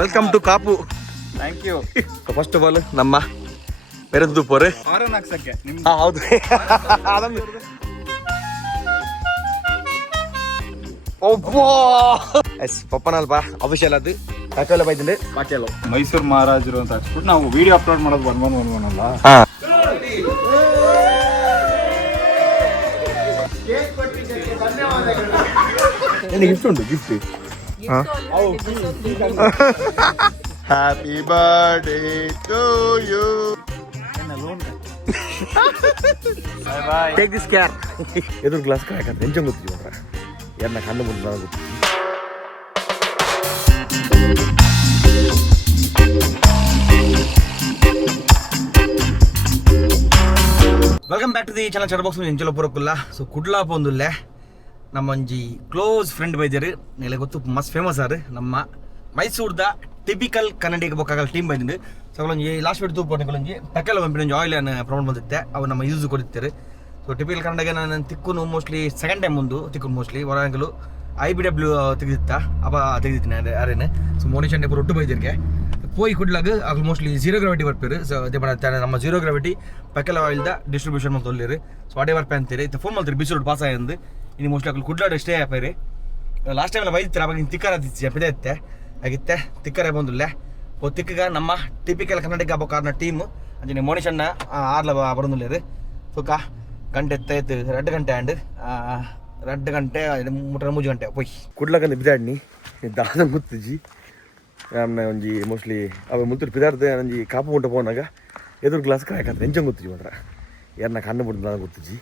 Welcome to Kapu. Thank you. First of all ನಮ್ಮ ಬೇರೆದು ಪೋರೆ horn ಹಾಕ್ಸಕ್ಕೆ ಹೌದು ಅದೊಂದು ಒಬ್ಬ ಎಸ್ ಪಪ್ಪನಲ್ಪ ಅಫಿಷಿಯಲ್ ಅದು ಕಾಕೆಲ್ಲ ಬೈದಂಡೆ ಬಾಕಿಯಲ್ಲ ಮೈಸೂರು ಮಹಾರಾಜರು ಅಂತ ಹಾಕ್ಸ್ಬಿಟ್ಟು ನಾವು ವಿಡಿಯೋ ಅಪ್ಲೋಡ್ ಮಾಡೋದು ಒನ್ ಅಲ್ಲ. ಗಿಫ್ಟ್ ಉಂಟು gift. Happy birthday to you. Take this care. ಎದುರು ಗ್ಲಾಸ್ ಕಾಯಕಂತ ಹೆಂಚಂಗ್ ಗೊತ್ತಿದ್ವಿ ಮಾತ್ರ ಯಾರನ್ನ ಕಣ್ಣು ಮುಂದೆ ಗೊತ್ತಿದ್ವಿ. Welcome back to the channel ಚರ್ ಬಾಕ್ಸ್ ಎಂಚಲ ಪೂರಕ್ಕಲ್ಲ. ಸೊ ಕುಡ್ಲಾ ಪೋಂದುಲ್ಲೆ ನಮ್ಮ ಒಂಜಿ ಕ್ಲೋಸ್ ಫ್ರೆಂಡ್ ಬೈದ್ಯರು ನೆಲೆ ಗೊತ್ತು ಮಸ್ತ್ ಫೇಮಸ್ ಆರು ನಮ್ಮ ಮೈಸೂರ್ದ ಟಿಪಿಕಲ್ ಕನ್ನಡಿಗ ಬೊಕ್ಕಾಗಲ್ ಟೀಮ್ ಬೈದಿಂಡು. ಸೊ ಅವಳೊಂಜಿ ಲಾಸ್ಟ್ ಬಿಟ್ಟು ತೂಪೊಂಜಿ ಪೆಕ್ಕಲ ಬಂಪಿನೊಂಜಿ ಆಯಿಲ್ ಅನ್ನು ಪ್ರಮೋಟ್ ಬಂದಿತ್ತೆ ಅವು ನಮ್ಮ ಯೂಸ್ ಕೊಡ್ತಾರೆ. ಸೊ ಟಿಪಿಕಲ್ ಕನ್ನಡಿಗ ನಾನು ತಿಕ್ಕುನು ಮೋಸ್ಟ್ಲಿ ಸೆಕೆಂಡ್ ಟೈಮ್ ಮುಂದು ತಿಕ್ಕುನು ಮೋಸ್ಟ್ಲಿ ಹೊರಗಲು IBW ತೆಗೆದಿತ್ತ ಅವ ತೆಗೆದಿದ್ದೀನಿ ಅರೇನು. ಸೊ ಮೋನಿಶ್ ಅಂಡೆ ಒಟ್ಟು ಬೈದಿರ್ಗೆ ಪೋಯಿ ಕುಡ್ಲಾಗ ಅದು ಮೋಸ್ಟ್ಲಿ ಜೀರೋ ಗ್ರಾವಿಟಿ ಬರ್ಪೇರು. ಸೊ ಅದೇ ಮಾಡ್ತಾರೆ ನಮ್ಮ ಜೀರೋ ಗ್ರಾವಿಟಿ ಪೆಕ್ಕಲ ಆಯಿಲ್ದ ಡಿಸ್ಟ್ರಿಬ್ಯೂಷನ್ ಮತ್ತು ಒಳ್ಳೆರು. ಸೊ ಅಡೇ ಬರ್ಪೆ ಅಂತೀರಿ ಇದು ಫೋನ್ ಮಾಡ್ತೀರಿ ಬಿಸಿಲು ಪಾಸ್ ಆಯ್ತು ಇನ್ನು ಮೋಸ್ಟ್ಲಿ ಅಲ್ಲಿ ಕುಡ್ಲಾಡ ಸ್ಟೇ ಆಪೇರಿ. ಲಾಸ್ಟ್ ಟೈಮ್ ಎಲ್ಲ ಬೈದಿರ್ತಾರೆ ಅವಾಗ ತಿಕ್ಕರ ಅಪಿದೆ ಇತ್ತೆ ಆಗಿತ್ತೆ ತಿಕ್ಕರೆ ಬಂದಿಲ್ಲ ಓ ತಿಕ್ಕಗ ನಮ್ಮ ಟಿಪಿಕಲ್ ಕನ್ನಡಿಗ ಕಾರ್ನ ಟೀಮ್ ಅಂಚನೆ ಮೋನಿಶಣ್ಣ ಆರ್ಲ ಬರೋದಿಲ್ಲ ಸುಖ ಗಂಟೆ ಎತ್ತಾಯ್ತು 2 ಗಂಟೆ ಆ್ಯಂಡ್ 2 ಗಂಟೆ 3 ಗಂಟೆ ಪೋಯ್ ಕುಡ್ಲಕಂದು ಬಿದಾಡ್ನಿ ದಾದ ಮುತ್ತಜಿ ನಮ್ಮನ್ನ ಒಂಜಿ ಮೋಸ್ಟ್ಲಿ ಅವ ಮುತ್ತೂರು ಪಿದಾರ್ದ ಒಂಜಿ ಕಾಪು ಮುಟ್ಟ ಪೋನಾಗ ಎದುರು ಗ್ಲಾಸ್ ಕಾಯಕಂತ ಹೆಂಚಂಗೆ ಗೊತ್ತಿಜಿ ಮಾತ್ರ ಯಾರನ್ನ ಕಣ್ಣು ಮುಟ್ಟ ನಾನು ಗೊತ್ತಿಜಿ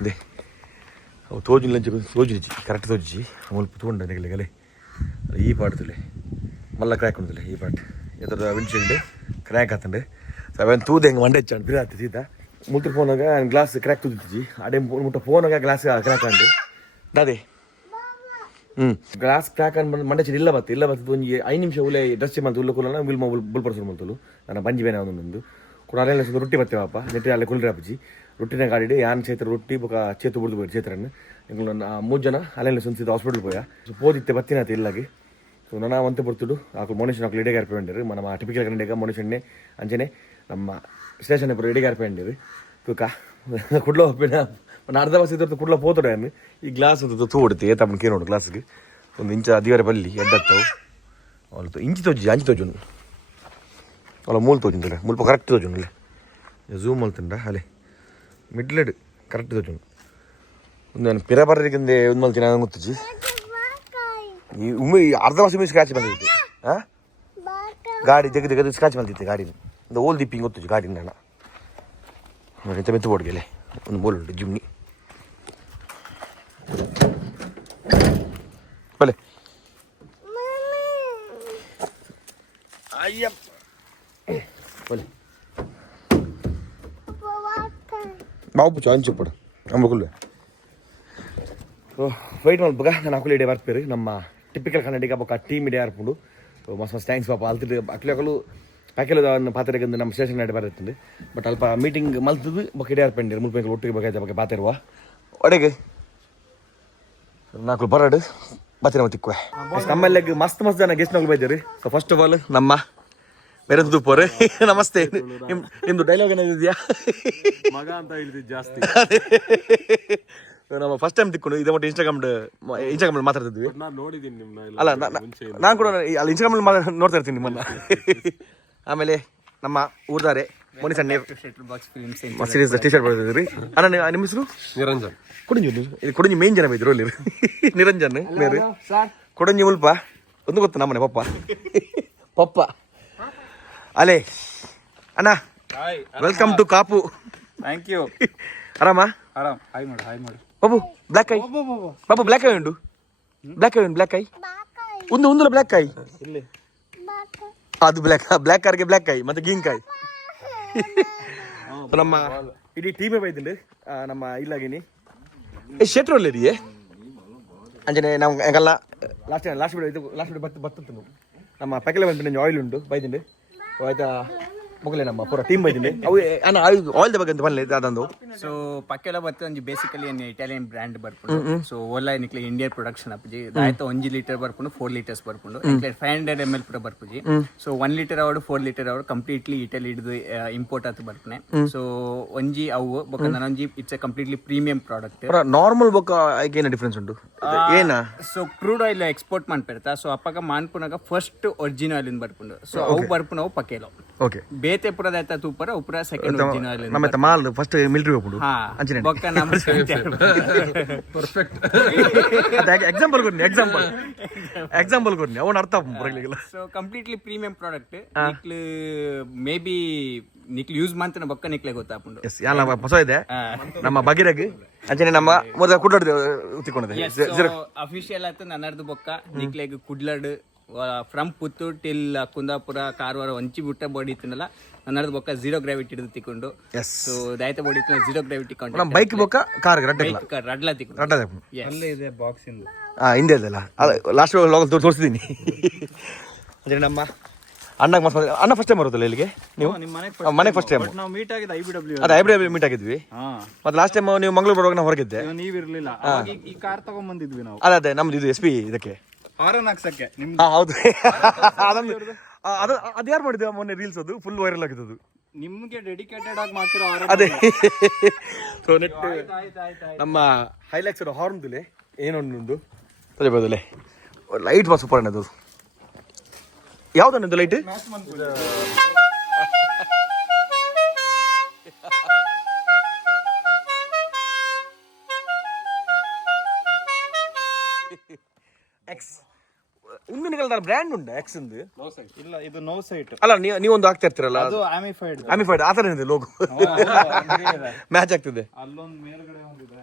ಅದೇ ಅವು ತೋಜು ಲಂಚ ತೋಜುಜಿ ಕರೆಕ್ಟ್ ತೋಜಿ ಮುಲ್ಪ ತಗೊಂಡ ನೆಗಲೆಗಲೆ ಈ ಪಾಡ್ತಲೆ ಮಲ್ಲ ಕ್ರ್ಯಾಕ್ ಉಂಟಲ್ಲ ಈ ಪಾಟ್ ಎದುರು ವಿಂಡ್ಶೀಲ್ಡ್ ಕ್ರ್ಯಾಕ್ ಆತಂಡೆ ಸೊ ಅವೇನು ತೂದೆ ಹೆಂಗೆ ಮಂಡೆ ಹಚ್ಚಾಂಡು ಬಿರಾತಿ ಸೀದಾ ಮುಲ್ತರು ಫೋನಾಗ ಗ್ಲಾಸ್ ಕ್ರ್ಯಾಕ್ ತುದಿತ್ತಿ ಅಡೆ ಮುಟ್ಟ ಫೋನಾಗ ಗ್ಲಾಸ್ ಕ್ರ್ಯಾಕ್ ಅಂಡು ದಾದೆ ಗ್ಲಾಸ್ ಕ್ರ್ಯಾಕ್ ಅಂಡ್ ಮಂಡೆ ಇಲ್ಲ ಬತ್ತು ಒಂಜಿ 5 ನಿಮಿಷ ಉಲೆ ಡ್ರೆಸ್ ಮಂತು ಉಲ್ಲ ಕುಲ್ಲ ವಿಲ್ಮ ಬುಲ್ಪರ್ಸು ಮಂತಲು ನನ್ನ ಬಂಜಿ ಬೇನೆ ಒಂದೊಂದು ಕೂಡ ಅಲ್ಲೆಲ್ಲ ರೊಟ್ಟಿ ಬರ್ತೇವಪ್ಪ ನೆಟ್ಟಿ ಅಲ್ಲೇ ಕುಲ್ರಿ ಅಪ್ಪಜಿ ರೊಟ್ಟಿನ ಗಾಡಿ ಯಾನ್ ಚೇತ್ರ ರೊಟ್ಟಿ ಬೊಕ ಚೇತು ಬಿಡ್ದು ಬೋಯ್ತು ಚೇತ್ರನ್ನು ಎಂಗಳು 3 ಜನ ಅಲ್ಲೆಲ್ಲ ಸುನ್ಸಿದ ಹಾಸ್ಪಿಟಲ್ ಪೋಯ ಸೊ ಪೋದಿತ್ತೆ ಬತ್ತಿನಾತ ಇಲ್ಲಾಗಿ. ಸೊ ನನ್ನ ಒಂತೆ ಬರ್ತಿಡು ಆಕು ಮೋನಿಶನ್ ಆಕಲು ಇಡೀ ಗಾರ್ಪೇಂಡರು ನಮ್ಮ ಟಿಪಿಕಲ್ ಕನ್ನಡಿಗ ಮೋನಿಶಣ್ಣೆ ಅಂಚನೆ ನಮ್ಮ ಸ್ಟೇಷನ್ ಪುರ ಇಡೀ ಗಾರ್ಪೇಂಡರು ತೂಕ ಕುಡ್ಲ ಹೋಗ್ಬೇಡ ಒಂದು ಅರ್ಧ ವರ್ಷ ಇದ್ದು ಕುಡ್ಲ ಪೋತಡೆ ಅನ್ನು ಈ ಗ್ಲಾಸ್ ಅಂತ ತೂ ಹೊಡುತ್ತೆ ಏತಪ್ಪನ ಕೇಳೋಡು ಗ್ಲಾಸ್ಗೆ ಒಂದು ಇಂಚ ಅದಿವರೆ ಬಲ್ಲಿ ಎಡ್ಡತ್ತವು ಅವಳು ಇಂಚಿ ತೋಜಿ ಅಂಚಿ ತೋಜುನು ಅವಳ ಮೂಲ್ ತೋಜಿಂದಲ್ಲ ಮುಲ್ಪ ಕರೆಕ್ಟ್ ತೋಜುನು ಅಲ್ಲೇ ಝೂಮ್ ಮಲ್ತಿಂಡ ಅಲ್ಲೇ ಮಿಡ್ಲೆಡ್ ಕರೆಕ್ಟ್ ತೋಜುನು ಒಂದು ನಾನು ಪಿರ ಬರೋದಕ್ಕಿಂದೆ ಒಂದು ಮಲ್ತೀನಿ ನಾನು ಗೊತ್ತಿಜಿ ಈ ಅರ್ಧ ವರ್ಷ ಮೀನು ಸ್ಕ್ರಾಚ್ ಬಂದಿತ್ತು ಹಾಂ ಗಾಡಿ ತೆಗೆದು ಸ್ಕ್ರಾಚ್ ಬಂದಿತ್ತು ಗಾಡಿನ ಒಂದು ಓಲ್ ದಿಪ್ಪಿಂಗ್ ಗೊತ್ತಿಜಿ ಗಾಡಿನ ನಾನು ನೋಡಿ ಮೆತ್ತು ಬೋಡ್ಗೆಲೆ ಒಂದು ಬೋಲ್ ಉಂಟು ಜಿಮ್ನಿ ಬಲೆ ಅಯ್ಯಪ್ಪ ಬಲೆ ಬಾವು ಪುಚ್ಚು ಅಂಚು ಪಡ ಅಂಬಕುಲ್ವೆ ವೈಟ್ ಮಾಡ್ಬೇಕ ನಾನು ಅಕುಲು ಇಡೇ ಬರ್ಪೇರು ನಮ್ಮ ಟಿಪಿಕಲ್ ಕನ್ನಡಿಗ ಬೊಕ್ಕ ಟೀಮ್ ಇಡೇ ಆರ್ಪುಂಡು ಮಸ್ತ್ ಮಸ್ತ್ ಥ್ಯಾಂಕ್ಸ್ ಪಾಪ ಅಲ್ತಿಟ್ಟು ಅಕ್ಲು ಪ್ಯಾಕೆಲ್ ಪಾತ್ರೆಗಂದು ನಮ್ಮ ಸ್ಟೇಷನ್ ನಡೆ ಬರುತ್ತಂಡು ಬಟ್ ಅಲ್ಪ ಮೀಟಿಂಗ್ ಮಲ್ತದ್ದು ಬೊಕ್ಕ ಇಡೇ ಆರ್ಪೆಂಡಿರು ಮುಲ್ಪ ಒಟ್ಟಿಗೆ ಬೇಕಾಯ್ತು ಬಗ್ಗೆ ಪಾತಿರುವ ಒಡೆಗೆ ನಾಲ್ಕು ಬರಡು ಬತ್ತಿನ ತಿಕ್ಕುವೆ ನಮ್ಮಲ್ಲಿ ಮಸ್ತ್ ಜನ ಗೆಸ್ಟ್ ನಗಲು ಬೈದೇರಿ. ಸೊ ಫಸ್ಟ್ ಆಫ್ ಆಲ್ ನಮ್ಮ ಬೇರೆದು ಪೋರೆ ನಮಸ್ತೆ. ನಿಮ್ದು ಡೈಲಾಗ್ ಏನಾಗಿದೆಯಾ ಮಗ ಅಂತ ಹೇಳಿದ್ ಜಾಸ್ತಿ ನಮ್ಮ ಫಸ್ಟ್ ಟೈಮ್ ತಿಕ್ಕೊಂಡು ಇದೇ ಮಟ್ಟ ಇನ್ಸ್ಟಾಗ್ರಾಮ್ ಮಾತಾಡ್ತಿದ್ವಿ. ನಾನು ನೋಡಿದ್ದೀನಿ ನಿಮ್ಮನ್ನ ಅಲ್ಲ ನಾನು ಕೂಡ ಅಲ್ಲಿ ಇನ್ಸ್ಟಾಗ್ರಾಮ್ ನೋಡ್ತಾ ಇರ್ತೀನಿ ನಿಮ್ಮನ್ನ. ಆಮೇಲೆ ನಮ್ಮ ಊರ್ದಾರೆ ಮೋನಿಸಣ್ಣೆ ಸೀರೀಸ್ ಟಿ ಶರ್ಟ್ ಬರ್ತಿದ್ರಿ ಅಣ್ಣ ನಿಮ್ಮ ಹೆಸರು ನಿರಂಜನ್ ಕೊಡಂಜಿ ಇದು ಕೊಡಂಜಿ ಮೇನ್ ಜನ ಬೈದ್ರು ಅಲ್ಲಿ ನಿರಂಜನ್ ಮೇರೆ ಕೊಡಂಜಿ ಮುಲ್ಪ ಒಂದು ಗೊತ್ತು ನಮ್ಮನೆ ಪಪ್ಪ ಅಲೇ ಅಣ್ಣ welcome to Kapu. Thank you. ಆರಾಮ ಹಾಯ್ ಮಾಡು ಬಾಬು ಬ್ಲ್ಯಾಕ್ ಐ ಬಾಬು ಬ್ಲ್ಯಾಕ್ ಐ ಉಂಟು ಬ್ಲ್ಯಾಕ್ ಐ ಒಂದುಲ ಬ್ಲ್ಯಾಕ್ ಐ ಅದು ಬ್ಲ್ಯಾಕ್ ಕಾರ್ಗೆ ಬ್ಲ್ಯಾಕ್ ಐ ಮತ್ತೆ ಗ್ರೀನ್ ಕಾಯ್ ನಮ್ಮ ಇಡೀ ಟೀಮೇ ಬೈದಿಲ್ಲ ನಮ್ಮ ಇಲ್ಲಾಗಿನಿ ಶೆಟ್ರು ಒಳ್ಳೆರಿಯೇ ಅಂಜನೆ ನಾವು ಹೆಂಗಲ್ಲ ಲಾಸ್ಟ್ ಬಿಡ ಬರ್ತಂತು ನಮ್ಮ ಪ್ಯಾಕೆಲ್ಲ ಬಂದು ಆಯಿಲ್ ಉಂಟು ಬೈದಿಂಡು ಆಯ್ತಾ ಮೊಗಲೇ ನಮ್ಮ ಪೂರ ಟೀಮ್ ಬೈದಿನಿ ಅವು ಆಯಿಲ್ ಬಗ್ಗೆ ಅಂತ ಬರಲಿ ಅದೊಂದು ಸೊ ಪಕ್ಕೆಲ್ಲ ಬರ್ತದೆ ಒಂಜಿ ಬೇಸಿಕಲಿ ಇಟಾಲಿಯನ್ ಬ್ರ್ಯಾಂಡ್ ಬರ್ಪುಂಡು ಸೊ ಓಲಾ ನಿಕ್ಲೆ ಇಂಡಿಯನ್ ಪ್ರೊಡಕ್ಷನ್ ಅಪ್ಪುಜಿ ದಾಯ್ತ 1 ಲೀಟರ್ ಬರ್ಪುಂಡು 4 ಲೀಟರ್ಸ್ ಬರ್ಪುಂಡು 500 ml ಪೂರ ಬರ್ಪುಜಿ ಸೊ 1 ಲೀಟರ್ ಅವಡು 4 ಲೀಟರ್ ಅವಡು ಕಂಪ್ಲೀಟ್ಲಿ ಇಟಲಿ ಹಿಡಿದು ಇಂಪೋರ್ಟ್ ಆತು ಬರ್ಪುನೆ ಸೊ ಒಂಜಿ ಅವು ಬೊಕ ನನೊಂಜಿ it's a completely premium product normal ಬೊಕ್ಕ ಏನು ಡಿಫ್ರೆನ್ಸ್ ಉಂಟು ಏನ ಸೊ ಕ್ರೂಡ್ ಆಯಿಲ್ ಎಕ್ಸ್ಪೋರ್ಟ್ ಮಾಡ್ಪೆರ್ತಾ ಸೊ ಅಪ್ಪಗ ಮಾನ್ಪುನಾಗ ಫಸ್ಟ್ ಒರಿಜಿನಲ್ ಆಯಿಲ್ ಬರ್ಪುಂಡು ಸೊ ಅವು ಬರ್ಪುನವು ಪಕ್ಕೆಲೋ ಓಕೆ ಬೇತೆ ಪುರದ ಆಯ್ತಾ ತೂಪರ ಉಪರ ಸೆಕೆಂಡ್ ಒರಿಜಿನಲ್ ಆಯಿಲ್ ನಮ್ಮ ಮಾಲ್ ಫಸ್ಟ್ ಮಿಲಿಟರಿ ಹೋಗ್ಬಿಡು ಹಾ ಬೊಕ್ಕ ನಮ್ಮ ಪರ್ಫೆಕ್ಟ್ ಅದ ಎಕ್ಸಾಂಪಲ್ ಕೊಡ್ನಿ ಅವನ ಅರ್ಥ ಬರಲಿಲ್ಲ ಸೊ ಕಂಪ್ಲೀಟ್ಲಿ ಪ್ರೀಮಿಯಂ ಪ್ರಾಡಕ್ಟ್ ನಿಕ್ಲು ಮೇ ಬಿ ನಿಕ್ಲು ಯೂಸ್ ಮಾಡ್ತಾನೆ ಬೊಕ್ಕ ನಿಕ್ಲೆ ಗೊತ್ತಾಪುಂಡು ಎಸ್ ಯಾಲ ಹೊಸ ಇದೆ ನಮ್ಮ ಬಗಿರಗ್ ಅಂಚನೆ ನಮ್ಮ ಮೊದಲ ಕುಡ್ಲಾಡ್ ಉತ್ತಿಕೊಂಡದೆ ಅಫಿಷಿಯಲ್ ಆಯ್ತು ನನ್ನರ್ದು ಬೊಕ್ಕ ನಿಕ್ಲೆಗ್ ಕುಡ್ಲಾಡ್ ಫ್ರಮ್ ಪುತ್ತೂರ್ ಟಿಲ್ ಕುಂದಾಪುರ ಕಾರವಾರ ಒಂಚಿ ಬಿಟ್ಟ ಬಾಡಿ ಇತ್ತನಲ್ಲ ನನ್ನರ್ದು ಬೊಕ್ಕ 0 ಗ್ರಾವಿಟಿ ಹಿಡಿದು ತಿಕ್ಕೊಂಡು ಸೊ ದಾಯ್ತ ಬಾಡಿ ಇತ್ತು 0 ಗ್ರಾವಿಟಿ ನಮ್ಮ ಬೈಕ್ ಬೊಕ್ಕ ಕಾರ್ ರಡ್ಲ ತಿಕ್ಕೊಂಡು ಅಲ್ಲೇ ಇದೆ ಬಾಕ್ಸ್ ಇಂದು ಹಿಂದೆ ಇದೆಲ್ಲ ಲಾಸ್ಟ್ ಲೋಕಲ್ ತೋರಿಸಿದ್ದೀನಿ ಅಂದ್ರೆ ನಮ್ಮ ಅಣ್ಣಗೆ ಮಸ್ತ್ ಅಣ್ಣ ಫಸ್ಟ್ ಟೈಮ್ ಬರುತ್ತಲ್ಲ ಇಲ್ಲಿಗೆ ನೀವು ಮನೆಗೆ ಫಸ್ಟ್ ಟೈಮ್ ನಾವು ಮೀಟ್ ಆಗಿದ್ದು IBW ಅದು IBW ಮೀಟ್ ಆಗಿದ್ವಿ ಮತ್ತೆ ಲಾಸ್ಟ್ ಟೈಮ್ ನೀವು ಮಂಗಳೂರು ಬರುವಾಗ ನಾವು ಹೊರಗಿದ್ದೆ ನೀವಿರ್ಲಿಲ್ಲ ಈ ಕಾರ್ ತಗೊಂಡ್ ಬಂದಿದ್ವಿ ನಾವು ಅದೇ ನಮ್ದು ಇದು SP ಇದಕ್ಕೆ ಹಾರನ್ ಹಾಕ್ಸಕ್ಕೆ ನಿಮ್ ಹೌದು ಅದು ಯಾರು ಮಾಡಿದ್ವಿ ಮೊನ್ನೆ ರೀಲ್ಸ್ ಅದು ಫುಲ್ ವೈರಲ್ ಆಗಿದ್ದು ನಿಮ್ಗೆ ಡೆಡಿಕೇಟೆಡ್ ಆಗಿ ಮಾಡ್ತಿರೋ ಅದೇ ಸೊ ನೆಟ್ ನಮ್ಮ ಹೈಲೈಟ್ಸ್ ಹಾರ್ನ್ ದಿಲೆ ಏನೊಂದು ತಲೆಬೋದಲೆ ಲೈಟ್ ಬಾ ಸೂಪರ್ ಅನ್ನೋದು ಯಾವ್ದನ್ನದು ಲೈಟ್ ಎಕ್ಸ್ ಉಂದಿನ ಕಾಲದ ಬ್ರ್ಯಾಂಡ್ ಉಂಟು ಎಕ್ಸ್ ಇಂದು ಇಲ್ಲ ಇದು ನೋ ಸೈಟ್ ಅಲ್ಲ ನೀವೊಂದು ಆಗ್ತಾ ಇರ್ತೀರಲ್ಲ ಅದು ಆಮಿಫೈಡ್ ಆಮಿಫೈಡ್ ಆ ಥರ ಇದೆ ಲೋಗೋ ಮ್ಯಾಚ್ ಆಗ್ತಿದೆ ಅಲ್ಲೊಂದು ಮೇಲ್ಗಡೆ ಒಂದಿದೆ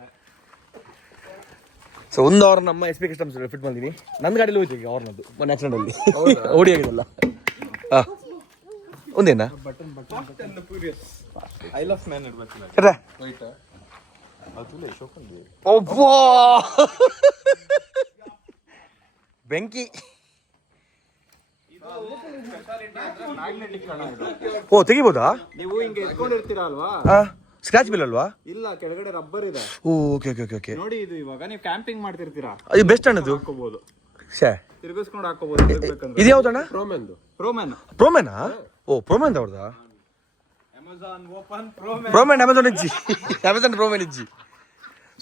ಸೊ ಒಂದು ಅವರ್ ನಮ್ಮ SP ಕಸ್ಟಮ್ಸ್ ಫಿಟ್ ಮಾಡಿದೀನಿ ನನ್ನ ಗಾಡಿಯಲ್ಲಿ ಹೋಯ್ತು ಈಗ ಅವ್ರನ್ನದು ಒಂದು ಆಕ್ಸಿಡೆಂಟ್ ಅಲ್ಲಿ ಓಡಿ ಆಗಿದಲ್ಲ ಒಂದೇನಾ ಐ ಲವ್ ಮ್ಯಾನ್ ಇರ್ಬೇಕು ಒಬ್ಬ ಬೆಂಕಿ ಓ ತೆಗಿಬೋದಾ ನೀವು ಹಿಂಗೆ ಎತ್ಕೊಂಡಿರ್ತೀರಾ ಅಲ್ವಾ ಸ್ಕ್ರಾಚ್ ಬಿಲ್ ಅಲ್ವಾ ಇಲ್ಲ ಕೆಳಗಡೆ ರಬ್ಬರ್ ಇದೆ ಓಕೆ ಓಕೆ ಓಕೆ ನೋಡಿ ಇದು ಇವಾಗ ನೀವು ಕ್ಯಾಂಪಿಂಗ್ ಮಾಡ್ತಿರ್ತೀರಾ ಅದು ಬೆಸ್ಟ್ ಅನ್ನೋದು ಹಾಕೋಬಹುದು ಶೇ ತಿರುಗಿಸ್ಕೊಂಡು ಹಾಕೋಬಹುದು ತಿರುಗಬೇಕಂದ್ರೆ ಇದು ಯಾವ್ದಣ್ಣ ಪ್ರೋಮ್ಯಾನ್ ಪ್ರೋಮೆನಾ ಓ ಪ್ರೋಮೆನ್ ಅವ್ರದಾ ಅಮೆಜಾನ್ ಓಪನ್ ಪ್ರೋಮೆನ್ ಅಮೆಜಾನ್ ಇಜ್ಜಿ ಅಮೆಜಾನ್ ಪ್ರೋಮೆನ್ ಇಜ್ಜಿ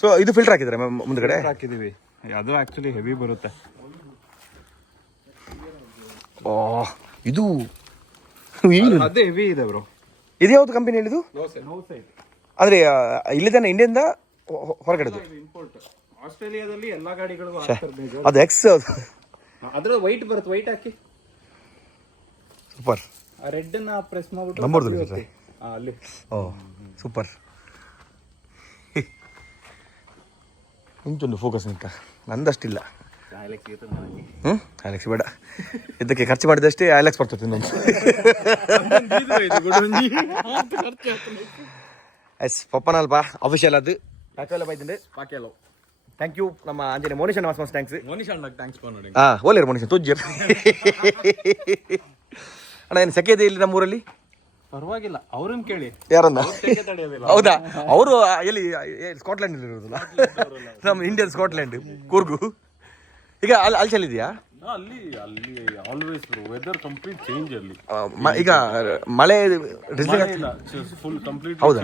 ಸೊ ಇದು ಫಿಲ್ಟರ್ ಹಾಕಿದ್ರೆ ಮುಂದ್ಗಡೆ ಹಾಕಿದೀವಿ ಅದು ಆಕ್ಚುಲಿ ಹೆವಿ ಬರುತ್ತೆ ಓ ಇದು ಏನು ಅದೇ ಹೆವಿ ಇದೆ ಬ್ರೋ ಇದು ಯಾವ್ದು ಕಂಪನಿ ಹೇಳಿದು ನೋ ಸೈಟ್ ಅಂದ್ರೆ ಇಲ್ಲಿದ್ದಾನೆ ಇಂಡಿಯಿಂದ ಹೊರಗಡೆದು ಇಂಪೋರ್ಟ್ ಆಸ್ಟ್ರೇಲಿಯಾದಲ್ಲಿ ಎಲ್ಲಾ ಗಾಡಿಗಳಿಗೂ ಹಾಕ್ತಾರೆ ಅದು ಎಕ್ಸ್ ಅದ್ರ ವೈಟ್ ಬರುತ್ತೆ ವೈಟ್ ಹಾಕಿ ಸೂಪರ್ ಆ ರೆಡ್ ನ ಪ್ರೆಸ್ ಮಾಡ್ಬಿಟ್ಟು ನಂಬರ್ದು ಅಲ್ಲಿ ಓ ಸೂಪರ್ ಇಂಚೊಂದು ಫೋಕಸ್ ನಿಂತ ನಂದಷ್ಟಿಲ್ಲ ಐಲೆಕ್ಸ್ ಬೇಡ ಇದಕ್ಕೆ ಖರ್ಚು ಮಾಡಿದಷ್ಟೇ ಐಲೆಕ್ಸ್ ಬರ್ತದೆ ಇನ್ನೊಂದು ಎಸ್ ಪಪ್ಪನಲ್ಪ ಅಫಿಷಿಯಲ್ ಅದು ಪ್ಯಾಕೆಲ್ಲ ಬೈತಂಡೆ ಪಾಕೆಲೋ ಥ್ಯಾಂಕ್ ಯು ನಮ್ಮ ಅಂಜನೆ ಮೋನಿಷನ್ ಮಸ್ತ್ ಥ್ಯಾಂಕ್ಸ್ ಥ್ಯಾಂಕ್ಸ್ ಫಾರ್ ನೋಡಿ ಓಲೇರು ಮೋನಿಷನ್ ತುಜ್ಜರ್ ಅಣ್ಣ ಏನು ಸೆಕೆ ಇದೆ ಇಲ್ಲಿ ನಮ್ಮೂರಲ್ಲಿ ಪರವಾಗಿಲ್ಲ ಅವ್ರನ್ನ ಕೇಳಿ ಯಾರನ್ನ ಹೌದಾ ಅವರು ಎಲ್ಲಿ ಸ್ಕಾಟ್ಲ್ಯಾಂಡ್ ಇರೋದಲ್ಲ ನಮ್ಮ ಇಂಡಿಯನ್ ಸ್ಕಾಟ್ಲ್ಯಾಂಡ್ ಕೂರ್ಗು ಈಗ ಅಲ್ಲಿ ಚಲಿದೆಯಾ ಅಲ್ಲಿ ಆಲ್ವೇಸ್ ವೆದರ್ ಕಂಪ್ಲೀಟ್ ಚೇಂಜ್ ಅಲ್ಲಿ ಈಗ ಮಳೆ ಫುಲ್ ಕಂಪ್ಲೀಟ್ ಹೌದಾ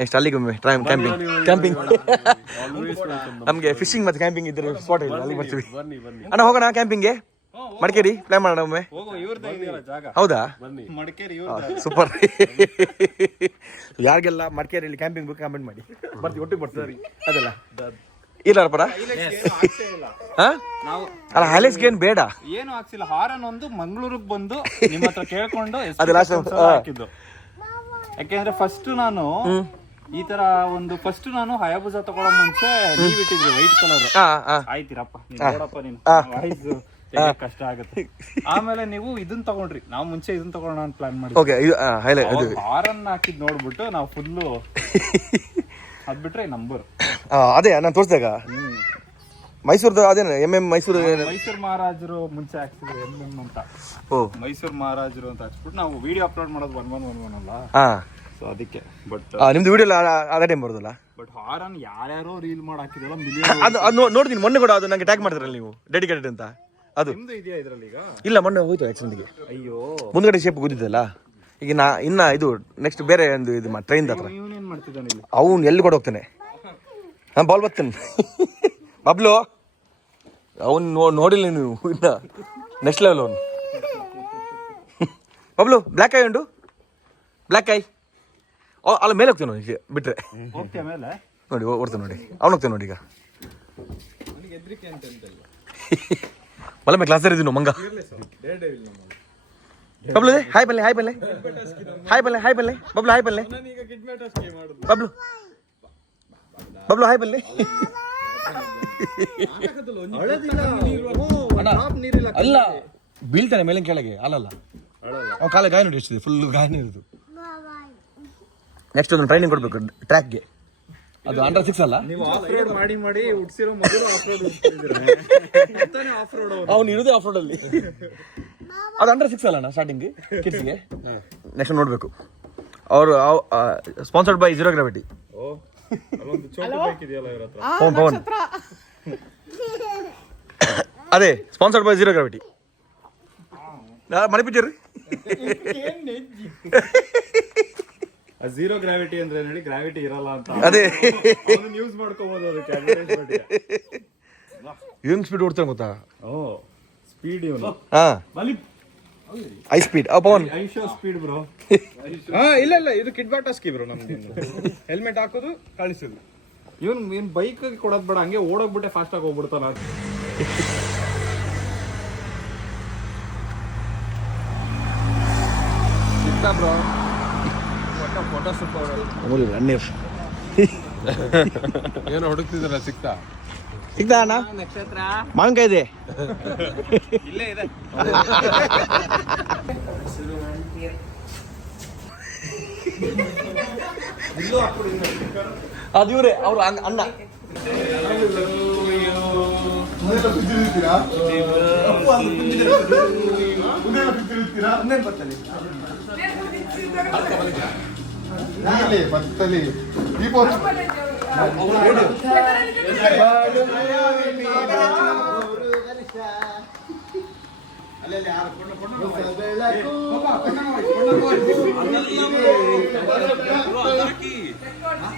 ನೆಕ್ಸ್ಟ್ ಅಲ್ಲಿಗೆ ಒಮ್ಮೆ ಕ್ಯಾಂಪಿಂಗ್ ನಮಗೆ ಫಿಶಿಂಗ್ ಮತ್ತೆ ಕ್ಯಾಂಪಿಂಗ್ ಇದ್ರೆ ಸ್ಪಾಟ್ ಇಲ್ಲ ಅಲ್ಲಿಗೆ ಬರ್ತೀವಿ ಅಣ್ಣ ಹೋಗೋಣ ಕ್ಯಾಂಪಿಂಗ್ಗೆ ಮಡಿಕೇರಿ ಪ್ಲಾನ್ ಮಾಡೋಣ ಒಮ್ಮೆ ಹೌದಾ ಮಡಿಕೇರಿ ಸೂಪರ್ ಯಾರಿಗೆಲ್ಲ ಮಡಿಕೇರಿಯಲ್ಲಿ ಕ್ಯಾಂಪಿಂಗ್ ಬೇಕು ಕಾಮೆಂಟ್ ಮಾಡಿ ಬರ್ತೀವಿ ಒಟ್ಟಿಗೆ ಬರ್ತೀವಿ ಅದೆಲ್ಲ ಇಲ್ಲ ಪರ ಅಲ್ಲ ಹ್ಯಾಲೆಕ್ಸ್ಗೆ ಏನು ಬೇಡ ಏನು ಹಾಕ್ಸಿಲ್ಲ ಹಾರನ್ ಒಂದು ಮಂಗಳೂರಿಗೆ ಬಂದು ನಿಮ್ಮ ಹತ್ರ ಕೇಳ್ಕೊಂಡು ಅದು last time, ಹಾಕಿದ್ದು ಯಾಕೆಂದ್ರೆ ಫಸ್ಟ್ ನಾನು ಈ ತರ ಒಂದು ಫಸ್ಟ್ ನಾನು ಹಯಾಬುಜಾ ತಗೊಳ್ಳೋ ಮುಂಚೆ ನೀವ್ ಇಟ್ಟಿದ್ರಿ ವೈಟ್ ಕಲರ್ ಆಯ್ತಿರಪ್ಪ ನೋಡಪ್ಪ ನೀನು ವಾಯ್ಸ್ ಕಷ್ಟ ಆಗುತ್ತೆ ಆಮೇಲೆ ನೀವು ಇದನ್ನ ತಗೊಂಡ್ರಿ ನಾವು ಮುಂಚೆ ಇದನ್ನ ತಗೊಳ್ಳೋಣ ಅಂತ ಪ್ಲಾನ್ ಮಾಡಿ ಓಕೆ ಹಾರನ್ ಹಾಕಿದ್ ನೋಡ್ಬಿಟ್ಟು ನಾವು ಫುಲ್ಲು ಅದ್ ಬಿಟ್ರೆ ನಂಬರ್ ಅದೇ ನಾನು ತೋರಿಸಿದಾಗ ಮೈಸೂರ್ದು ಅದೇನು MM ಮೈಸೂರು ಮೈಸೂರು ಮಹಾರಾಜರು ಮುಂಚೆ ಹಾಕ್ಸಿದ್ರು MM ಅಂತ. ಓ ಮೈಸೂರು ಮಹಾರಾಜರು ಅಂತ ಹಾಕ್ಸ್ಬಿಟ್ಟು ನಾವು ವಿಡಿಯೋ ಅಪ್ಲೋಡ್ ಮಾಡೋದು 1 ಅಲ್ಲ, ಹಾಂ ಸೊ ಅದಕ್ಕೆ. ಬಟ್ ನಿಮ್ದು ವಿಡಿಯೋ ಅದೇ ಟೈಮ್ ಬರೋದಲ್ಲ. ಬಟ್ ಹಾರನ್ ಯಾರ್ಯಾರೋ ರೀಲ್ ಮಾಡಿ ಹಾಕಿದಲ್ಲ, ಮಿಲಿಯನ್. ಅದು ನೋಡ್ತೀನಿ, ಮೊನ್ನೆ ಕೂಡ ಅದು ನನಗೆ ಟ್ಯಾಗ್ ಮಾಡಿದ್ರಲ್ಲ ನೀವು, ಡೆಡಿಕೇಟೆಡ್ ಅಂತ. ಅದು ನಿಮ್ದು ಇದೆಯಾ ಇದ್ರಲ್ಲಿ ಈಗ? ಇಲ್ಲ, ಮೊನ್ನೆ ಹೋಯ್ತು ಆಕ್ಸಿಡೆಂಟ್ಗೆ. ಅಯ್ಯೋ, ಮುಂದ್ಗಡೆ ಶೇಪ್ ಗುದ್ದಿದ್ದಲ್ಲ. ಈಗ ಇನ್ನ ಇದು ನೆಕ್ಸ್ಟ್ ಬೇರೆ ಒಂದು ಇದು ಟ್ರೈನ್ ಹತ್ರ ಇವನೇನ್ ಮಾಡ್ತಿದ್ದಾನೆ ಇಲ್ಲಿ? ಅವನು ಎಲ್ಲಿ ಕೂಡ ಹೋಗ್ತಾನೆ. ಹಾಂ, ಬಾಲ್ ಬರ್ತಾನೆ ಬಬ್ಲು. ಅವನು ನೋಡಿಲ್ಲ ನೀವು, ಇನ್ನ ನೆಕ್ಸ್ಟ್ ಲೆವೆಲ್ ಅವನು. ಬಬ್ಲು ಬ್ಲ್ಯಾಕ್ ಐ ಉಂಟು, ಬ್ಲ್ಯಾಕ್ ಐ. ಅಲ್ಲ ಮೇಲೆ ಹೋಗ್ತಾನೆ ನೋಡಿ, ಬಿಟ್ರೆ ಹೋಗ್ತೀಯ ಮೇಲೆ ನೋಡಿ, ಓಡ್ತಾನೆ ನೋಡಿ, ಅವ್ನು ಹೋಗ್ತಾನೆ ನೋಡಿ. ಈಗ ಮಲ್ಲ ಮೇ ಕ್ಲಾಸರ್ ಇದೀನು ಮಂಗ. ಬಬ್ಲು ಹಾಯ್ ಬಲ್ಲೆ, ಹಾಯ್ ಬಲ್ಲೆ, ಹಾಯ್ ಬಲ್ಲೆ, ಹಾಯ್ ಬಲ್ಲೆ ಬಬ್ಲು, ಹಾಯ್ ಬಲ್ಲೆ ಬಬ್ಲು, ಬಬ್ಲು ಹಾಯ್ ಬಲ್ಲೆ. ಅಲ್ಲ, ಬೀಳ್ತಾನೆ ಮೇಲೆ ಕೆಳಗೆ, ಅಲ್ಲಲ್ಲ ಅವ್ನು ಕಾಲ ಗಾಯ ನೋಡಿ ಎಷ್ಟಿದೆ, ಫುಲ್ ಗಾಯನೇ ಇರೋದು. ನೆಕ್ಸ್ಟ್ ಒಂದು ಟ್ರೈನಿಂಗ್ ಕೊಡ್ಬೇಕು ಟ್ರ್ಯಾಕ್ಗೆ. ಅದು ಅಂಡರ್ 6 ಅಲ್ಲ, ನೀವು ಆಫ್ ರೋಡ್ ಮಾಡಿ ಮಾಡಿ ಉಡ್ಸಿರೋ ಮೊದಲು ಆಫ್ ರೋಡ್ ಆಫ್ ರೋಡ್ ಅವ್ನು ಇರೋದೇ ಆಫ್ ರೋಡ್ ಅಲ್ಲಿ. ಅದು ಅಂಡರ್ 6 ಅಲ್ಲ ಸ್ಟಾರ್ಟಿಂಗ್ ಕಿಡ್ಸ್ಗೆ. ನೆಕ್ಸ್ಟ್ ನೋಡ್ಬೇಕು. ಅವರು ಸ್ಪಾನ್ಸರ್ಡ್ ಬೈ ಝೀರೋ ಗ್ರಾವಿಟಿ. ಅಲ್ಲೊಂದು ಚೋಟು ಬೈಕ್ ಇದೆಯಲ್ಲ ಇವ್ರ ಹತ್ರ. ಪವನ್ ಅದೇ ಸ್ಪಾನ್ಸರ್ಡ್ ಬೈ ಝೀರೋ ಗ್ರಾವಿಟಿ. ಮನೆ ಪಿಕ್ಚರ್ ಝೀರೋ ಗ್ರಾವಿಟಿ ಅಂದ್ರೆ ನೋಡಿ, ಗ್ರಾವಿಟಿ ಇರಲ್ಲ ಅಂತ. ಅದೇ ಯೂಸ್ ಮಾಡ್ಕೋಬಹುದು ಅದಕ್ಕೆ ಅಡ್ವರ್ಟೈಸ್ಮೆಂಟ್. ಹೆಂಗ್ ಸ್ಪೀಡ್ ಓಡ್ತಾನೆ ಗೊತ್ತಾ? ಓ ಸ್ಪೀಡ್ ಇವನು. ಹಾ, ಐ ಸ್ಪೀಡ್. ಪವನ್ ಐ ಶೋ ಸ್ಪೀಡ್ ಬ್ರೋ. ಇಲ್ಲ ಇದು ಕಿಡ್ ಬಾಟಾಸ್ಕಿ ಬ್ರೋ. ನಮ್ದು ಹೆಲ್ಮೆಟ್ ಹಾಕೋದು, ಕಳಿಸೋದು. ಇವನ್ ಬೈಕ್ ಕೊಡೋದ್ ಬೇಡ, ಹಂಗೆ ಓಡೋಗ್ಬಿಟ್ಟೆ ಫಾಸ್ಟ್ ಆಗಿ ಹೋಗ್ಬಿಡ್ತಾನ. Bro photo super. ಏನೋ ಹುಡುಕ್ತಿದ್ರ, ಸಿಕ್ತಾ ಅಣ್ಣ? ನಕ್ಷತ್ರ ಮಾವಿನಕಾಯಿ ಇದೆ, ಇಲ್ಲೇ ಇದೆ. ಅದು ಇವ್ರೆ ಅವ್ರು ಅಣ್ಣ.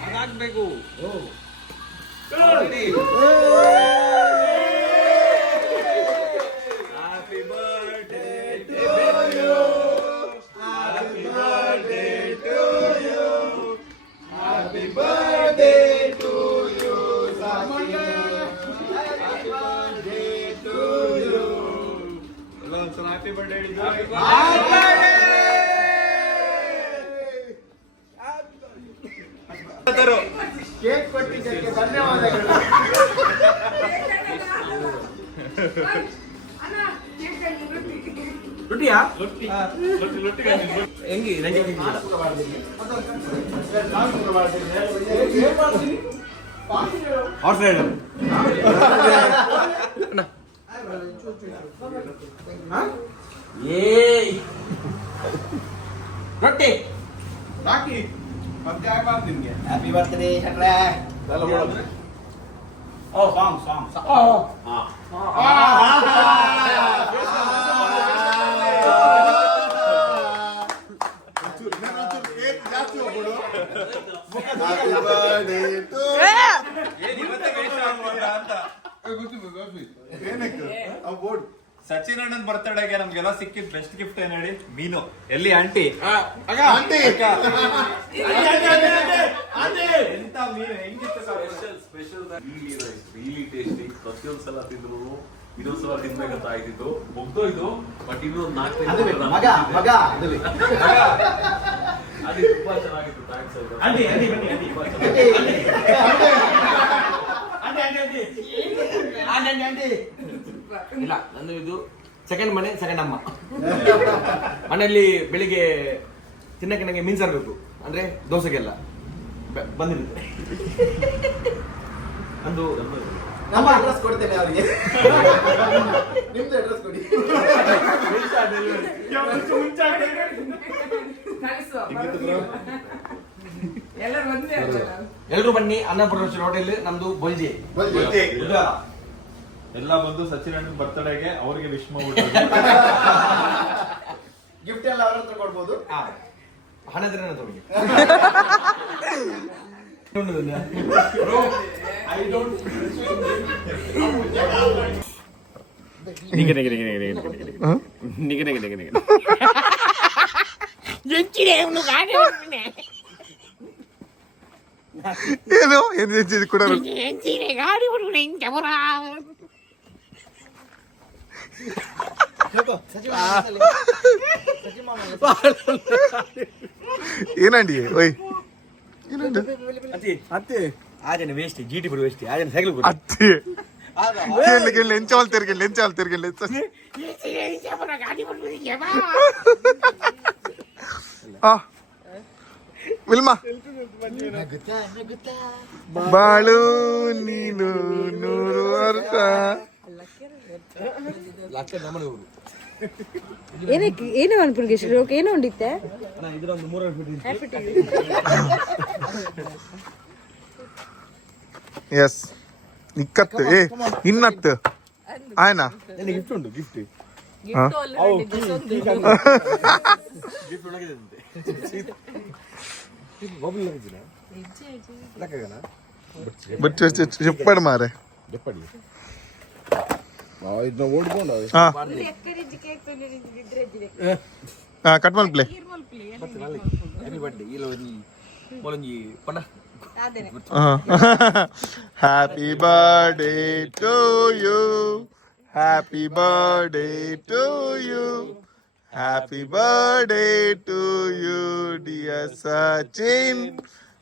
ಅದಾಗಬೇಕು. ಕೇಕ್ ಕೊಟ್ಟಿದ್ದಕ್ಕೆ ಧನ್ಯವಾದಗಳು. ರೊಟ್ಟಿಯಾ? ಹೆಂಗಿ ರೊಟ್ಟಿ ರಾಕಿ ಮತ್ತೆ ಆಗ್ಬಾರ್ದು ನಿಮ್ಗೆ. Happy birthday Shankra. Oh song Sachin ಅಣ್ಣನ್ ಬರ್ತಡೆಗೆ ನಮ್ಗೆಲ್ಲ ಸಿಕ್ಕಿದ್ ಬೆಸ್ಟ್ ಗಿಫ್ಟ್ ಏನ್ ಹೇಳಿ? ಮೀನು. ಎಲ್ಲಿ ಆಂಟಿ? ಎಂತ ಮೀನು, ಹೆಂಗಿತ್ತು ಸ್ಪೆಷಲ್ ರಿಯಲಿ ಟೇಸ್ಟಿ. ಪ್ರತಿಯೊಂದು ಸಲ ತಿಂದ್ರು ಇನ್ನೊಂದ್ ಸಲ ತಿನ್ಬೇಕಂತ ಆಯ್ತಿತ್ತು, ಮುಗ್ದೋಯ್ತು. ಬಟ್ ಇನ್ನೊಂದು 4 ಮಗ ಅದು ತುಂಬಾ ಚೆನ್ನಾಗಿತ್ತು. ಥ್ಯಾಂಕ್ಸ್ ಇಲ್ಲ, ನಂದು ಇದು ಸೆಕೆಂಡ್ ಮನೆ, ಸೆಕೆಂಡ್ ಅಮ್ಮ. ಮನೆಯಲ್ಲಿ ಬೆಳಿಗ್ಗೆ ತಿನ್ನಕ್ಕೆ ನನಗೆ ಮೀನ್ ಸಾರು ಬೇಕು, ಅಂದ್ರೆ ದೋಸೆಗೆಲ್ಲ ಬಂದಿರುತ್ತೆ. ಒಂದು ನಮ್ಮ ಅಡ್ರೆಸ್ ಕೊಡ್ತೇನೆ ಅವರಿಗೆ. ನಿಮ್ದು ಅಡ್ರೆಸ್ ಕೊಡಿ. ಎಲ್ರು ಬನ್ನಿ ಅನ್ನಪೂರ್ಣೇಶ್ವರಿ ಹೋಟೆಲ್, ನಮ್ದು ಬೊಲ್ಜಿ. ಎಲ್ಲ ಬಂದು ಸಚಿನ್ ಅಣ್ಣನ ಬರ್ತಡೆಗೆ ಅವ್ರಿಗೆ ವಿಶ್ ಮಾಡ್ಬಿಟ್ಟು ಗಿಫ್ಟ್ ಎಲ್ಲ ಅವ್ರ ಹತ್ರ ಕೊಡ್ಬೋದು. ಹಣದ್ರೆ ತಗೊಳ್ಳಿ. ಏನು ಏನು ಕೂಡ ಏನಂಡಿ ಓಯ್ ಅತ್ತೆ ಆಜನ ವೇಸ್ಟ್ ಜಿಟಿ ಬರು ವೇಸ್ಟ್ ಆಜನ ಸೈಕಲ್ ಬರು ಅತ್ತಿ ಕೇಳಿ ಎಂಚಾಲ್ ತಿರ್ಗಿ ವಿಲ್ಮಾ ಬಾಳು ನೀನು 100 ವರ್ಷ. ಏನು ಅನ್ಪುರ್ಗೆ ಏನು ಉಂಡಿತ್ತೆ ಎಸ್ ನಿಕ್ಕತ್ತು ಏ ಇನ್ನತ್ತು ಆಯ್ನಾ ಗಿಫ್ಟ್ ಉಂಟು ಗಿಫ್ಟ್ ಬಟ್ చెప్పాడు ಮಾರೆ ಕಟ್ ಮಾಡಿ play happy birthday to you happy birthday to you happy birthday to you dear Sachin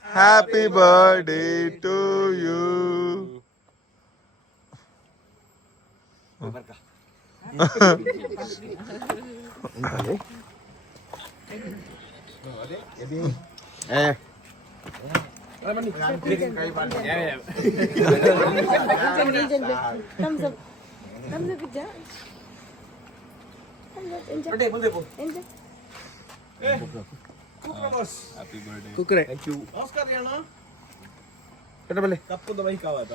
happy birthday to you. ಕುಕ್ರೆ ಥ್ಯಾಂಕ್ ಯು ನಮಸ್ಕಾರ ಅಣ್ಣ ಕಟ್ಟಬಲ್ಲೆ ತಪ್ಪದ ಬೈಕ್ ಆವಾತ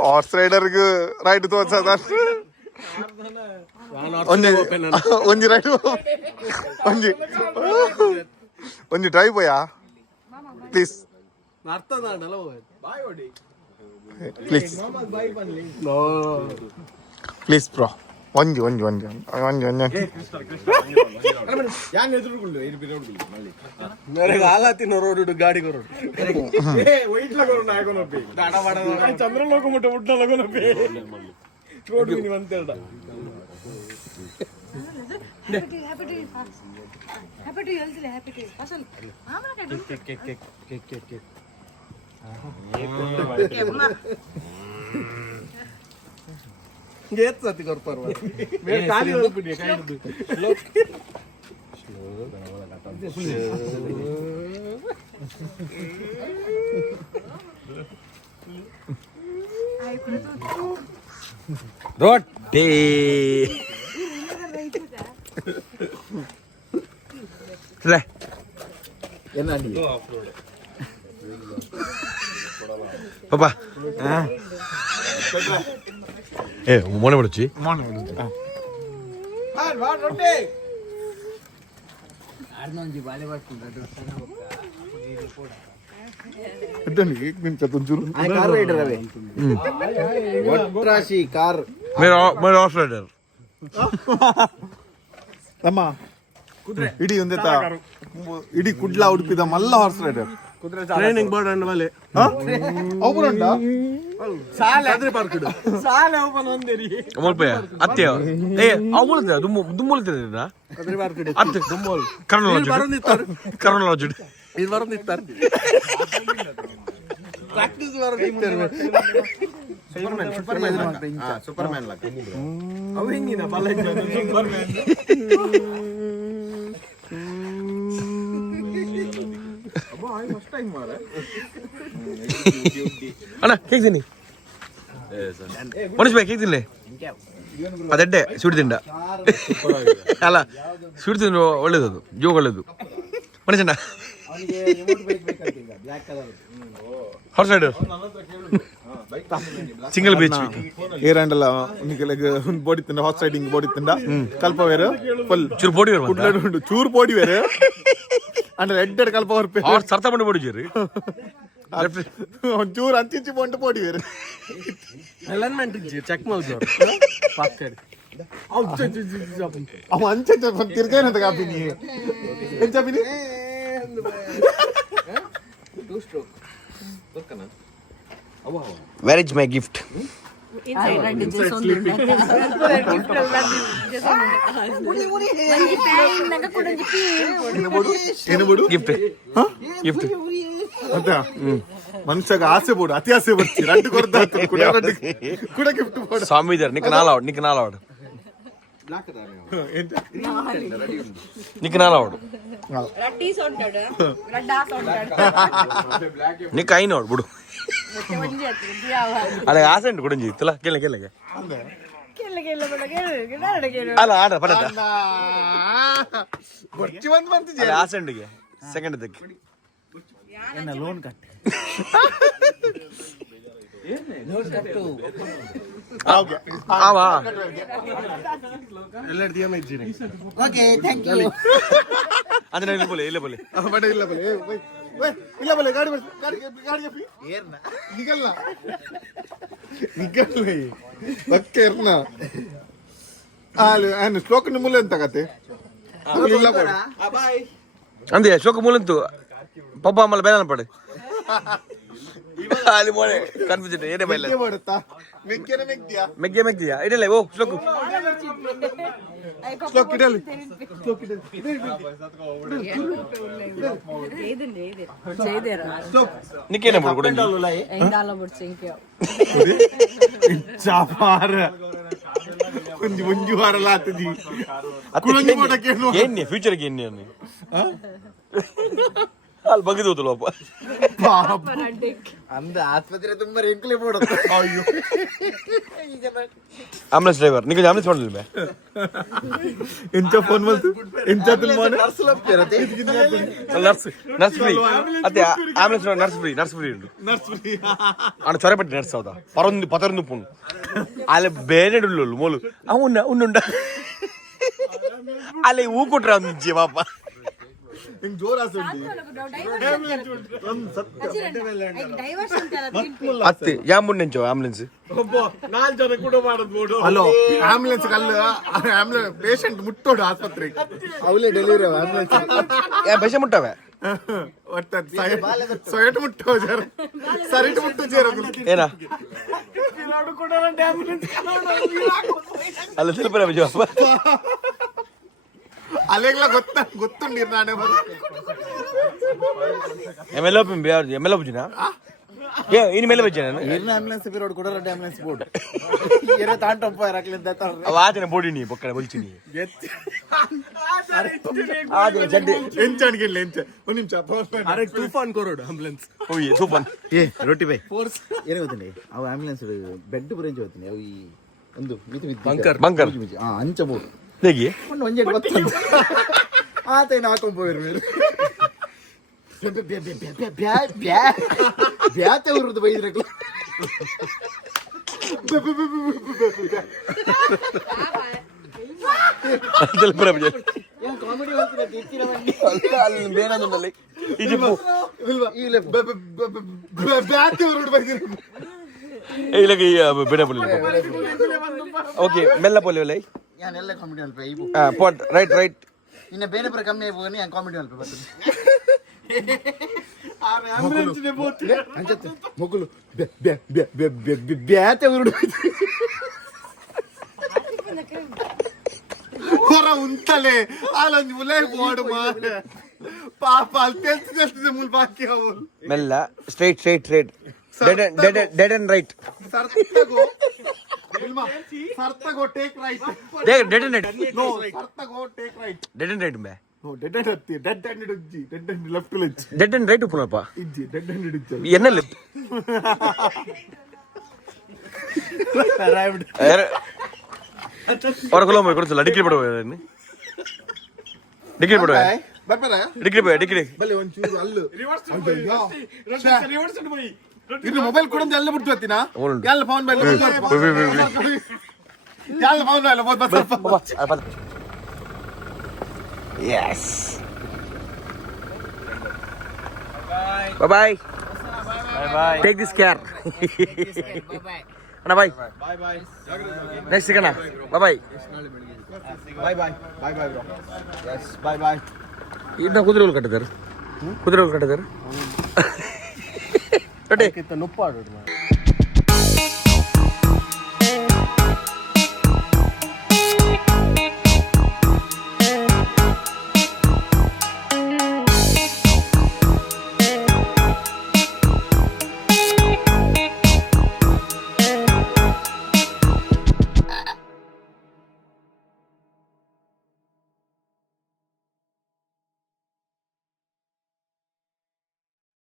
ಹಾರ್ಸ್ ರೈಡರ್ಗೆ ರೈಟ್ ತೋರ್ಸದ ಒಂಜಿ ರೈಟ್ ಒಂಜಿ ಡ್ರೈವ್ పోయా ಪ್ಲೀಸ್ ಪ್ಲೀಸ್ ಬ್ರೋ ಒಂಜಿ ಗಾಡಿ ಚಂದ್ರಲೋಕ ಮುಟ್ಟ ಉಡ್ಡಲೋಕ చూడు అంతేట ಸತಿ ಕೊಡ್ತಾರ ರೊಟ್ಟಿ ಪಾಪ ಏ ಮೊನೆ ಬಿಡುಚ್ಚಿ ಮೇರೆ ಹಾರ್ಸ್ ರೈಡರ್ ಅಮ್ಮ ಇಡೀ ಒಂದೇ ಇಡೀ ಕುಡ್ಲ ಉಡುಪಿದ ಮಲ್ಲ ಹಾರ್ಸ್ ರೈಡರ್ ಟ್ರೈನಿಂಗ್ ಬೋರ್ಡ್ ಅಂಡ್ ಮಲೆ ಮುಲ್ಪೆ ಅತ್ತೆ ಏ ಅವು ಮುಲ್ತದ ದುಮ್ಮುಲ್ತದ ಅತ್ತೆ ಕರ್ನೂಲ್ ಕರ್ನೂಲ್ ಇದು ಬರೋದಿರ್ತಾರೆ ಪ್ರಾಕ್ಟೀಸ್ ಬರೋದಿರ್ತಾರೆ ಸೂಪರ್ಮ್ಯಾನ್ ಅವು ಹೆಂಗಿನ ಅಣ್ಣ ಕೇಕ್ ತಿನ್ನಿ ಮನುಷ್ಯ ಕೇಕ್ ತಿನ್ನಿ ಅದಡ್ಡೆ ಸ್ವೀಟ್ ತಿಂಡ ಅಲ್ಲ ಸ್ವೀಟ್ ತಿಂದ್ರೆ ಒಳ್ಳೇದು ಅದು ಜೋಗ ಒಳ್ಳೇದು ಮನುಷ್ಯಣ್ಣ ಹಾರ್ಸ್ ರೈಡರ್ ಸಿಂಗಲ್ ಬೀಚ್ ಏರಂಡಲ್ಲ ಬೋಡಿ ತಿಂಡ ಹಾರ್ಸ್ ರೈಡಿಂಗ್ ಬೋಡಿ ತಿಂಡ ಕಲ್ಪ ಬೇರೆ ಫುಲ್ ಚೂರು ಬೋಡಿ ಉಂಟು ಚೂರು ಬೋಡಿ ಬೇರೆ ಅಂದ್ರೆ ಎಡ್ಡೆಡ್ ಕಲ್ಪ ಹೊರಪೆ ಸರ್ತ ಬಂದು ಬೋಡಿಜೀರಿ ಒಂಚೂರು ಅಂಚಿಂಚಿ ಬಂಡು ಬೋಡಿ ಬೇರೆ ಅಲೈನ್ಮೆಂಟ್ ಚೆಕ್ ಮಾಡ್ತಾರೆ ಅವ ಅಂಚೆ ತಿರ್ಗೇನಂತ ಕಾಪಿನಿ ಏನ್ ಚಾಪಿನಿ ವೇರ್ ಇಸ್ ಮೈ ಗಿಫ್ಟ್ ಏನು ಬೋಡು ಗಿಫ್ಟ್ ಗಿಫ್ಟ್ ಅಂತ ಮನುಷ್ಯಗ ಆಸೆ ಬೋಡು ಅತಿ ಆಸೆ ಬರ್ತಿ ರಡ್ಡು ಕೊಡ್ತಾ ಕೂಡ ಗಿಫ್ಟ್ ಬೋಡು ಸ್ವಾಮಿ ಇದಾರೆ ನಿಕ್ ನಾಲಾವಡ್ ನಿಕ್ ನಾಲಾವಡು ನಿಕ್ ಐನೋಡು ಬಿಡು ಅಲ್ಲ ಆಸೆ ಉಂಟು ಕುಡಂಜಿ ಇತ್ತಲ್ಲ ಕೆಳಗೆ ಅಲ್ಲ ಆಡ ಪಟ ಬರ್ಚಿ ಬಂದ್ ಬರ್ತಿದ್ಯ ಆಸೆ ಉಂಟಿಗೆ ಸೆಕೆಂಡ್ ಇದಕ್ಕೆ ಲೋನ್ ಕಟ್ಟಿ ಆವಾ ಅಂದ್ರೆ ಇಲ್ಲ ಬೋಲೆ ಬಡ ಇಲ್ಲ ಬಲೆ ಇಲ್ಲ ಬಲೆ ಗಾಡಿ ಗಾಡಿ ನಿಗಲ್ಲ ಬಕ್ಕೆ ಇರ್ನ ಅಲ್ಲಿ ಶ್ಲೋಕ ನಿಮ್ಮಲ್ಲ ಎಂತ ಕತೆ ಇಲ್ಲ ಬಡ ಅಂದೆ ಶೋಕ ಮೂಲಂತು ಪಪ್ಪ ಆಮೇಲೆ ಬೇರೆ ಪಡೆ ಅಲ್ಲಿ ಮೋಳೆ ಕನ್ಫ್ಯೂಷನ್ ಏನೇ ಬೈಲ ಮಾಡುತ್ತಾ ಮೆಕ್ಕೆನ ಮೆಕ್ತಿಯಾ ಮೆಗ್ಗಿಯಾ ಇಡಲ್ಲ ಓ ಶ್ಲೋಕ ಶ್ಲೋಕ ಇಡಲಿ ನಿಕ್ಕೇನೆ ಬಿಡು ಕೊಡಂಜಿ ಚಾಪಾರ ಒಂಜು ವಾರಲ್ಲ ಆತದಿ ಕುಳಂಜಿ ಮಾಡಕ್ಕೆ ಏನ್ನೆ ಫ್ಯೂಚರ್ಗೆ ಏನ್ನೆ ಅನ್ನಿ ಅಲ್ಲಿ ಬಗ್ಗಿದು ಹೋತಲ್ಲ ಅಪ್ಪ ಅಂದ ಆಸ್ಪತ್ರೆ ತುಂಬಾ ರೆಂಕ್ಲೆ ಮಾಡುತ್ತೆ ಅಯ್ಯೋ ಆಂಬುಲೆನ್ಸ್ ಡ್ರೈವರ್ ನಿಮಗೆ ಆಂಬುಲೆನ್ಸ್ ಮಾಡಲಿಲ್ಲ ಎಂತ ಫೋನ್ ಬಂತು ಎಂತ ನರ್ಸ್ ಫ್ರೀ ಅದೇ ಆಂಬುಲೆನ್ಸ್ ನರ್ಸ್ ಫ್ರೀ ಉಂಟು ಅಣ್ಣ ಚೊರಪಟ್ಟಿ ನರ್ಸ್ ಹೌದಾ ಪತರೊಂದು ಪುಣ್ಣು ಅಲ್ಲಿ ಬೇರೆ ಮೋಲು ಉನ್ನುಂಡ ಅಲ್ಲಿ ಹೂ ಕೊಟ್ರ ಒಂದು ಪಾಪ ಹಿಂಗ್ ಜೋರ್ ಆಸೆ ಅತ್ತೆ ಮುಂಡೆಂಚೋ ಆಂಬುಲೆನ್ಸ್ ಹಲೋ ಆಂಬುಲೆನ್ಸ್ ಕಲ್ಲು ಆಂಬುಲೆನ್ಸ್ ಪೇಷಂಟ್ ಮುಟ್ಟೋಡು ಆಸ್ಪತ್ರೆಗೆ ಅವಲೇ ಡೆಲಿವರಿ ಆಂಬುಲೆನ್ಸ್ ಬಸ ಮುಟ್ಟವೆ ಒಟ್ಟ ಸೊಯಟ್ ಮುಟ್ಟೋ ಜರ ಸರಿಟ್ ಮುಟ್ಟೋ ಜರ ಏನ ಅಲ್ಲ ಸ್ವಲ್ಪ ಬಜ ಅಲ್ಲೆಲ್ಲ ಗೊತ್ತುಂಡಿ ನಾನೇ ಎಮ್ಮೆಲ್ಲ ಬುಜಿನ ಇನ್ ಮೇಲೆ ಬಜ್ಜ ನಾನು ಆಂಬುಲೆನ್ಸ್ ರೋಡ್ ಕೂಡ ಆಂಬುಲೆನ್ಸ್ ಬೋರ್ಡ್ ಏರೋ ತಾಂಟಪ್ಪ ಇರಕ್ಲಿಂದ ಅವ ಆತನ ಬೋಡಿ ನೀ ಪಕ್ಕಡ ಬಲ್ಚಿನಿ ಆದೆ ಜಡ್ಡಿ ಎಂಚಾಣಿಗೆ ಎಂಚ ಒಂದು ನಿಮಿಷ ಅರೆ ತೂಫಾನ್ ಕೊರೋಡು ಆಂಬುಲೆನ್ಸ್ ಓಯ್ ಸೂಪನ್ ಏ ರೊಟ್ಟಿ ಬೈ ಏನು ಗೊತ್ತಂడి ಅವು ಆಂಬುಲೆನ್ಸ್ ಬೆಡ್ ಬುರೇಂಜ್ ಹೋಗ್ತೀನಿ ಅವು ಈ ಒಂದು ಬಂಕರ್ ಅಂಚಬಹುದು ಹೇಗೆ ಒಂಜೆ ಗೊತ್ತಂತ ಆತೇನು ಹಾಕೊಂಡ್ಬೋಯ್ರು మీరు ಬ್ಯಾತೆ ಉರುದು ಬೈದ್ರಕ್ಲ ಕಾಮಿಡಿ ಅಲ್ಲಿ ಬೇನೊಂದಲ್ಲಿ ಬ್ಯಾತೆ ಉರುದು ಬೈದ್ರು ಇಲ್ಲಗೆ ಬೇಡ ಪೊಲಿ ಓಕೆ ಮೆಲ್ಲ ಪೊಲಿ ಒಲೆ ഞാനെല്ലാം കോമഡി മൽപ്പേ ഈ ಪೋಟ್ ರೈಟ್ ഇന്നെ ಬೇರೆ ಕಮ್ಮಿ ಆಗಿ ಹೋಗಿ ഞാൻ ಕಾಮಿಡಿ ಮಲ್ಪೇ ಬರ್ತದೆ ಮೊಗಲು ಬ್ಯಾತೆ ಉರುಡು ಹೊರ ಉಂಟಲೆ ಅಲ್ಲೊಂದು ಮುಲೆ ಬೋರ್ಡ್ ಮಾಡ ಪಾಪ ಅಲ್ಲಿ ಕೆಲಸ ಮೂಲ ಬಾಕಿ ಅವಳು ಮೆಲ್ಲ ಸ್ಟ್ರೈಟ್ ಡೆಡ್ ಅಂಡ್ ರೈಟ್ ಸರ್ತಾಗೋ ಸರ್ತಾಗೋ ಟೇಕ್ ರೈಟ್ ಡೆಡ್ ಅಂಡ್ ರೈಟ್ ನೋ ಸರ್ತಾಗೋ ಟೇಕ್ ರೈಟ್ ಡೆಡ್ ಅಂಡ್ ರೈಟ್ ಬೇ ನೋ ಡೆಡ್ ಅಂಡ್ ಹತ್ತಿ ಡೆಡ್ ಅಂಡ್ ಉಜ್ಜಿ ಡೆಡ್ ಅಂಡ್ ಲೆಫ್ಟ್ ಲೆಜ್ ಡೆಡ್ ಅಂಡ್ ರೈಟ್ ಉಪ್ಪುನಪ್ಪ ಇಜ್ಜಿ ಡೆಡ್ ಅಂಡ್ ಉಜ್ಜಿ ಎನ್ನಲ್ಲಿ ಹೊರಗೊಲ್ಲ ಕೊಡ್ತಿಲ್ಲ ಡಿಗ್ರಿ ಬಿಡುವ ಡಿಗ್ರಿ ಬಲೆ ಒಂಚೂರು ಅಲ್ಲು ಇದು ಮೊಬೈಲ್ ಕೂಡ ಎಲ್ಲ ಬಿಟ್ಟು ಬರ್ತೀನಾ ಎಲ್ಲ ಫೋನ್ ಮೇಲೆ ಎಲ್ಲ ಫೋನ್ ಮೇಲೆ Yes. Bye. Take this care. Anna bye. Next week Anna. Bye. bro. Yes, bye. ಇದನ್ನ ಕುದುರೆಗಳು ಕಟ್ಟಿದ್ದಾರೆ.